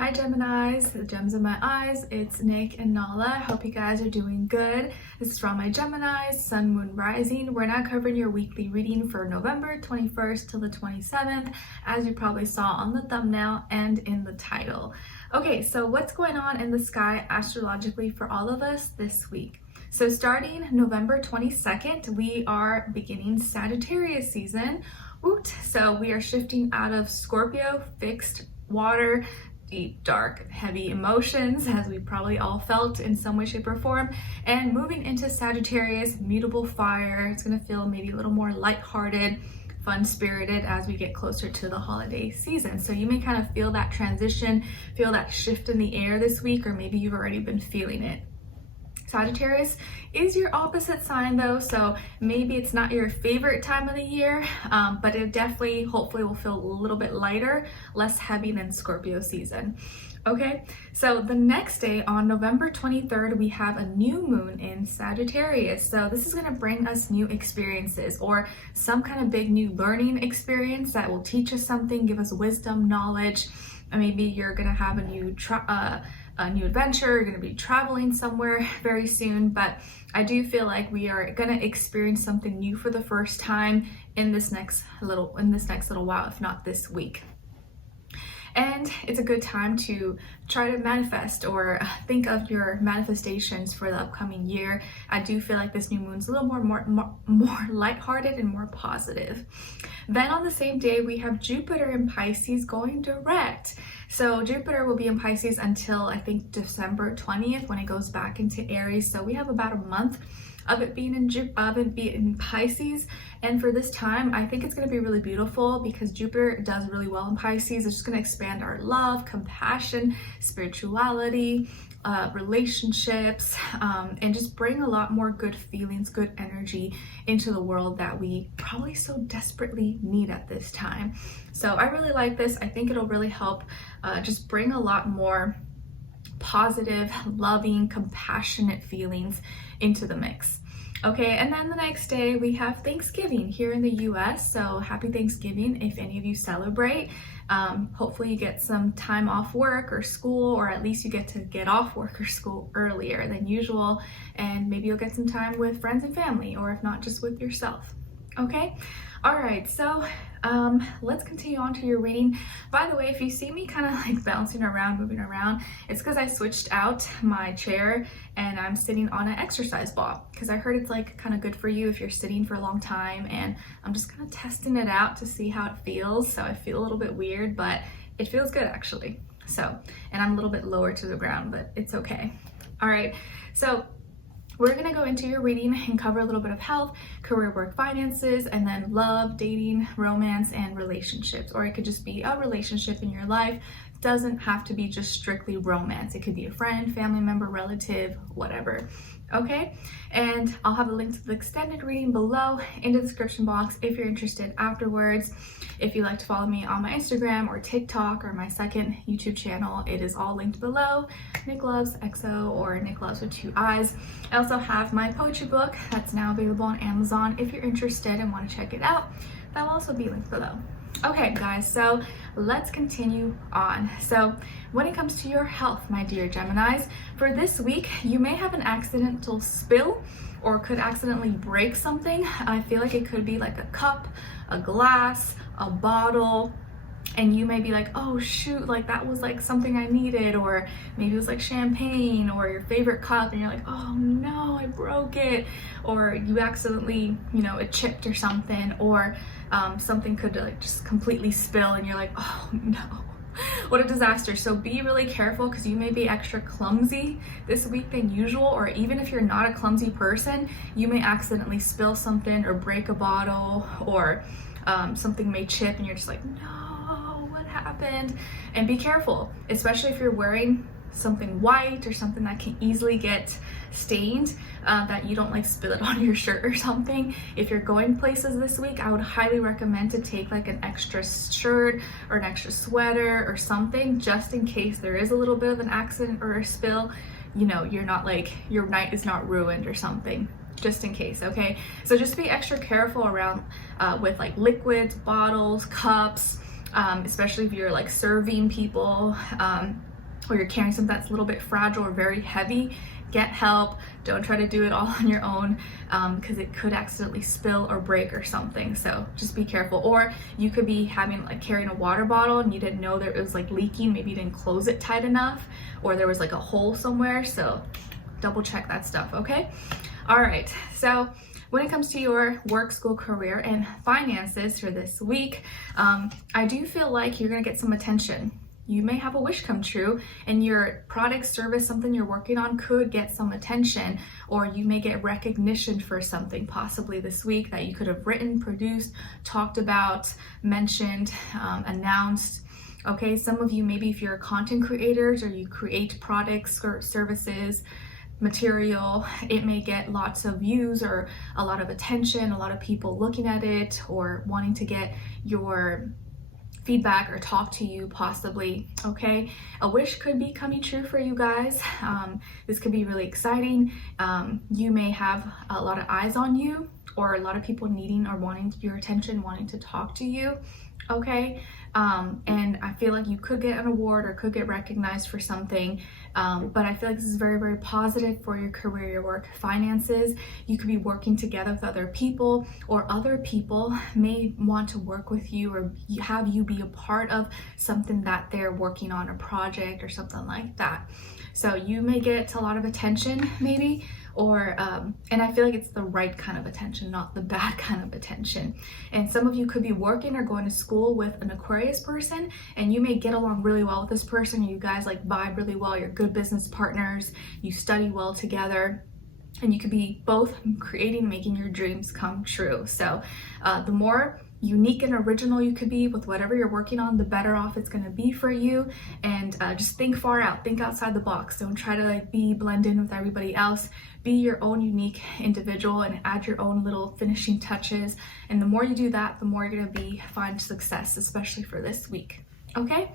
Hi Geminis, the gems in my eyes, it's Nick and Nala. I hope you guys are doing good. This is from my Geminis, Sun, Moon, Rising. We're now covering your weekly reading for November 21st till the 27th, as you probably saw on the thumbnail and in the title. Okay, so what's going on in the sky astrologically for all of us this week? So starting November 22nd, we are beginning Sagittarius season. Woot! So we are shifting out of Scorpio, fixed water, deep, dark, heavy emotions, as we probably all felt in some way, shape, or form, and moving into Sagittarius, mutable fire. It's going to feel maybe a little more lighthearted, fun-spirited as we get closer to the holiday season. So you may kind of feel that transition, feel that shift in the air this week, or maybe you've already been feeling it. Sagittarius is your opposite sign though, so maybe it's not your favorite time of the year, but it definitely, hopefully, will feel a little bit lighter, less heavy than Scorpio season. Okay, so the next day on November 23rd, we have a new moon in Sagittarius. So this is going to bring us new experiences or some kind of big new learning experience that will teach us something, give us wisdom, knowledge, and maybe you're going to have a new adventure, you're going to be traveling somewhere very soon, but I do feel like we are going to experience something new for the first time in this next little while, if not this week. And it's a good time to try to manifest or think of your manifestations for the upcoming year. I do feel like this new moon's a little more lighthearted and more positive. Then on the same day, we have Jupiter in Pisces going direct. So Jupiter will be in Pisces until I think December 20th when it goes back into Aries. So we have about a month of it being in Pisces, and for this time I think it's going to be really beautiful because Jupiter does really well in Pisces. It's just going to expand our love, compassion, spirituality, relationships, and just bring a lot more good feelings, good energy into the world that we probably so desperately need at this time. So I really like this. I think it'll really help just bring a lot more positive, loving, compassionate feelings into the mix. Okay, and then the next day we have Thanksgiving here in the US, so happy Thanksgiving if any of you celebrate. Hopefully you get some time off work or school, or at least you get to get off work or school earlier than usual, and maybe you'll get some time with friends and family, or if not, just with yourself. Okay, all right, so let's continue on to your reading. By the way, if you see me kind of like bouncing around, moving around, it's because I switched out my chair and I'm sitting on an exercise ball because I heard it's like kind of good for you if you're sitting for a long time, and I'm just kind of testing it out to see how it feels. So I feel a little bit weird, but it feels good actually. So, and I'm a little bit lower to the ground, but it's okay. All right, so we're going to go into your reading and cover a little bit of health, career, work, finances, and then love, dating, romance, and relationships. Or it could just be a relationship in your life. It doesn't have to be just strictly romance. It could be a friend, family member, relative, whatever. Okay, and I'll have a link to the extended reading below in the description box if you're interested afterwards. If you like to follow me on my Instagram or TikTok or my second YouTube channel, it is all linked below, Nicloves XO or Nicloves with 2 eyes. I also have my poetry book that's now available on Amazon if you're interested and want to check it out. That will also be linked below. Okay guys, so let's continue on. So when it comes to your health, my dear Geminis, for this week, you may have an accidental spill or could accidentally break something. I feel like it could be like a cup, a glass, a bottle, and you may be like, oh shoot, like that was like something I needed, or maybe it was like champagne or your favorite cup and you're like, oh no, I broke it, or you accidentally, it chipped or something, or something could like just completely spill and you're like, oh no, what a disaster. So be really careful because you may be extra clumsy this week than usual, or even if you're not a clumsy person, you may accidentally spill something or break a bottle, or something may chip and you're just like, no, what happened? And be careful, especially if you're wearing something white or something that can easily get stained, that you don't like spill it on your shirt or something. If you're going places this week, I would highly recommend to take like an extra shirt or an extra sweater or something, just in case there is a little bit of an accident or a spill. You're not like, your night is not ruined or something, just in case. Okay, so just be extra careful around with like liquids, bottles, cups, especially if you're like serving people, or you're carrying something that's a little bit fragile or very heavy. Get help. Don't try to do it all on your own, because it could accidentally spill or break or something. So just be careful. Or you could be carrying a water bottle and you didn't know that it was like leaking. Maybe you didn't close it tight enough, or there was like a hole somewhere. So double check that stuff, okay? All right, so when it comes to your work, school, career, and finances for this week, I do feel like you're gonna get some attention. You may have a wish come true, and your product, service, something you're working on could get some attention, or you may get recognition for something possibly this week that you could have written, produced, talked about, mentioned, announced. Okay, some of you, maybe if you're content creators or you create products or services, material, it may get lots of views or a lot of attention, a lot of people looking at it or wanting to get your feedback or talk to you possibly, okay? A wish could be coming true for you guys. This could be really exciting. You may have a lot of eyes on you, or a lot of people needing or wanting your attention, wanting to talk to you, okay? And I feel like you could get an award or could get recognized for something, but I feel like this is very, very positive for your career, your work, finances. You could be working together with other people, or other people may want to work with you or have you be a part of something that they're working on, a project or something like that. So you may get a lot of attention maybe, or and I feel like it's the right kind of attention, not the bad kind of attention. And some of you could be working or going to school with an Aquarius person, and you may get along really well with this person. You guys like vibe really well, you're good business partners, you study well together, and you could be both creating, making your dreams come true. So the more unique and original you could be with whatever you're working on, the better off it's going to be for you. And just think far out, think outside the box. Don't try to like be blend in with everybody else. Be your own unique individual and add your own little finishing touches. And the more you do that, the more you're going to find success, especially for this week. Okay?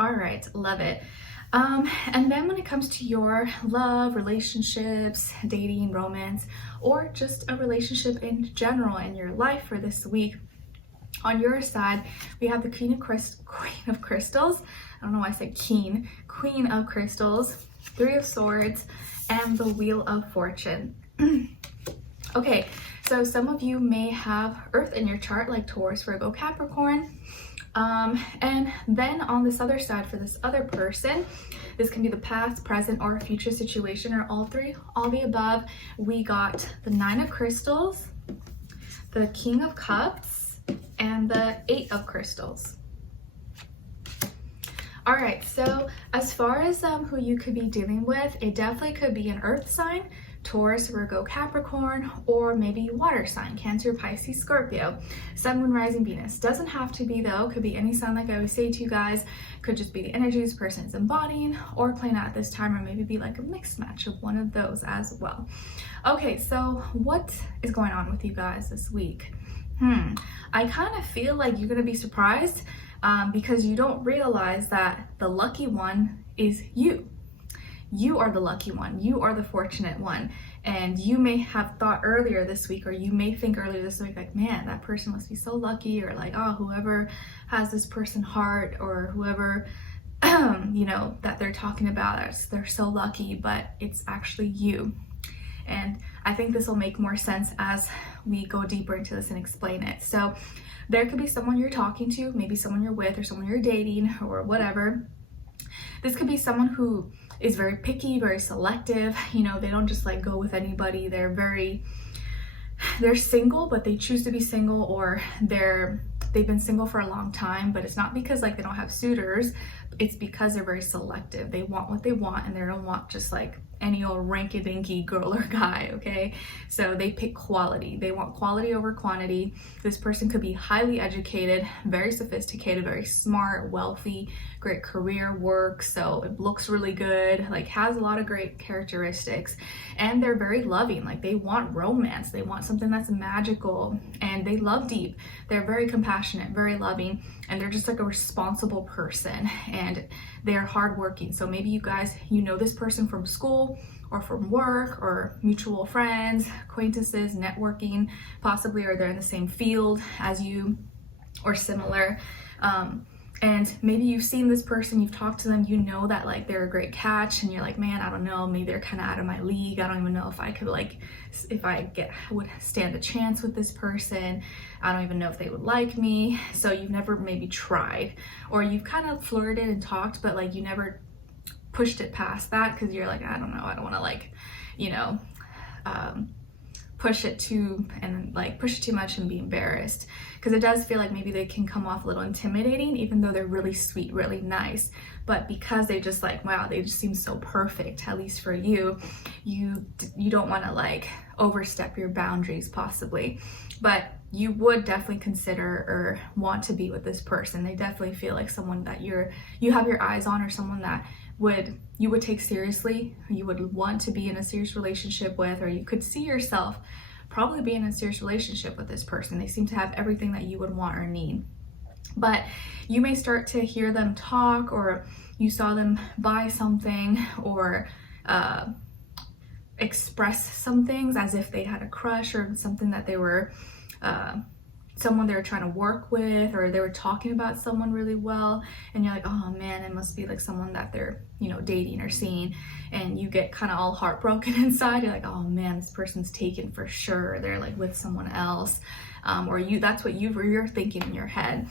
All right, love it. And then when it comes to your love, relationships, dating, romance, or just a relationship in general in your life for this week, on your side, we have the Queen of Crystals. I don't know why I said Queen of Crystals, Three of Swords, and the Wheel of Fortune. Okay, so some of you may have Earth in your chart, like Taurus, Virgo, Capricorn. And then on this other side, for this other person, this can be the past, present, or future situation, or all three, all the above. We got the Nine of Crystals, the King of Cups, and the Eight of Crystals. All right, so as far as who you could be dealing with, it definitely could be an earth sign, Taurus, Virgo, Capricorn, or maybe water sign, Cancer, Pisces, Scorpio, Sun, Moon, Rising, Venus. Doesn't have to be though, could be any sign like I always say to you guys, could just be the energy this person is embodying or playing out at this time, or maybe be like a mixed match of one of those as well. Okay, so what is going on with you guys this week? I kind of feel like you're gonna be surprised because you don't realize that the lucky one is you. You are the lucky one. You are the fortunate one. And you may have thought earlier this week, or you may think earlier this week, like, man, that person must be so lucky, or like, oh, whoever has this person heart, or whoever, you know, that they're talking about, they're so lucky, but it's actually you. And I think this will make more sense as we go deeper into this and explain it. So there could be someone you're talking to, maybe someone you're with, or someone you're dating, or whatever. This could be someone who is very picky, very selective. You know, they don't just like go with anybody. They're single, but they choose to be single, or they've been single for a long time, but it's not because like they don't have suitors. It's because they're very selective. They want what they want, and they don't want just like any old ranky-dinky girl or guy, okay? So they pick quality. They want quality over quantity. This person could be highly educated, very sophisticated, very smart, wealthy, great career, work, so it looks really good, like has a lot of great characteristics. And they're very loving, like they want romance. They want something that's magical, and they love deep. They're very compassionate, very loving, and they're just like a responsible person, and they're hardworking. So maybe you guys, you know this person from school or from work or mutual friends, acquaintances, networking, possibly, or they're in the same field as you. or similar. And maybe you've seen this person, you've talked to them, you know that like they're a great catch, and you're like, man, I don't know, maybe they're kind of out of my league. I don't even know if I could would stand a chance with this person. I don't even know if they would like me. So you've never maybe tried, or you've kind of flirted and talked, but like you never pushed it past that because you're like, I don't know, I don't want to like, you know, push it too much and be embarrassed, because it does feel like maybe they can come off a little intimidating, even though they're really sweet, really nice. But because they just like, wow, they just seem so perfect, at least for you, you don't want to like overstep your boundaries possibly. But you would definitely consider or want to be with this person. They definitely feel like someone that you have your eyes on, or someone that you would take seriously, or you would want to be in a serious relationship with, or you could see yourself probably being in a serious relationship with this person. They seem to have everything that you would want or need. But you may start to hear them talk, or you saw them buy something, or express some things as if they had a crush, or something that they were someone they were trying to work with, or they were talking about someone really well, and you're like, oh man, it must be like someone that they're, you know, dating or seeing, and you get kind of all heartbroken inside. You're like, oh man, this person's taken for sure, they're like with someone else, or that's what you're thinking in your head,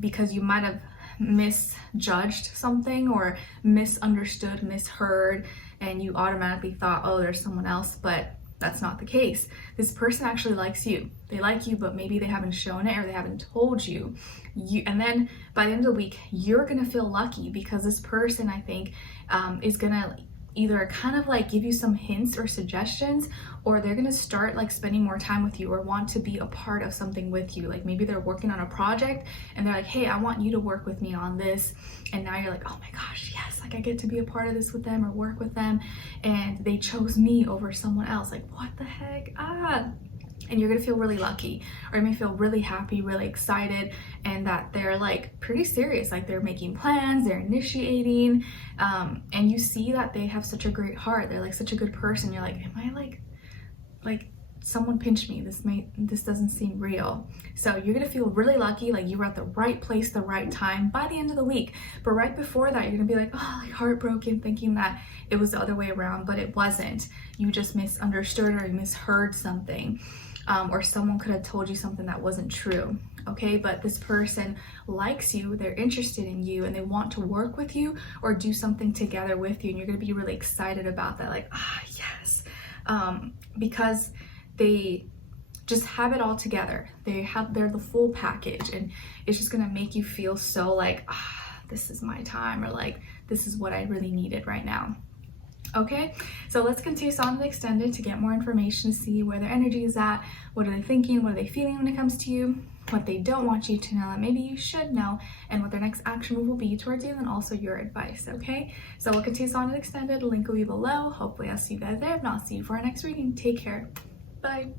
because you might have misjudged something, or misunderstood, misheard, and you automatically thought, oh, there's someone else. But that's not the case. This person actually likes you. They like you, but maybe they haven't shown it, or they haven't told you. And then by the end of the week, you're gonna feel lucky, because this person, I think, is gonna either kind of like give you some hints or suggestions, or they're gonna start like spending more time with you, or want to be a part of something with you. Like maybe they're working on a project and they're like, hey, I want you to work with me on this. And now you're like, oh my gosh, yes, like I get to be a part of this with them, or work with them, and they chose me over someone else. Like, what the heck? And you're gonna feel really lucky, or you may feel really happy, really excited, and that they're like pretty serious, like they're making plans, they're initiating, and you see that they have such a great heart, they're like such a good person. You're like, am I like someone pinched me, this doesn't seem real. So you're gonna feel really lucky, like you were at the right place, the right time by the end of the week. But right before that, you're gonna be like, oh, like heartbroken, thinking that it was the other way around, but it wasn't. You just misunderstood, or you misheard something. Or someone could have told you something that wasn't true, okay? But this person likes you, they're interested in you, and they want to work with you or do something together with you, and you're gonna be really excited about that, like, yes, because they just have it all together. They're the full package, and it's just gonna make you feel so like, this is my time, or like, this is what I really needed right now. Okay, so let's continue on to the extended to get more information, to see where their energy is at, what are they thinking, what are they feeling when it comes to you, what they don't want you to know that maybe you should know, and what their next action move will be towards you, and also your advice. Okay, so we'll continue on to the extended. Link will be below. Hopefully I'll see you guys there. If not, see you for our next reading. Take care. Bye.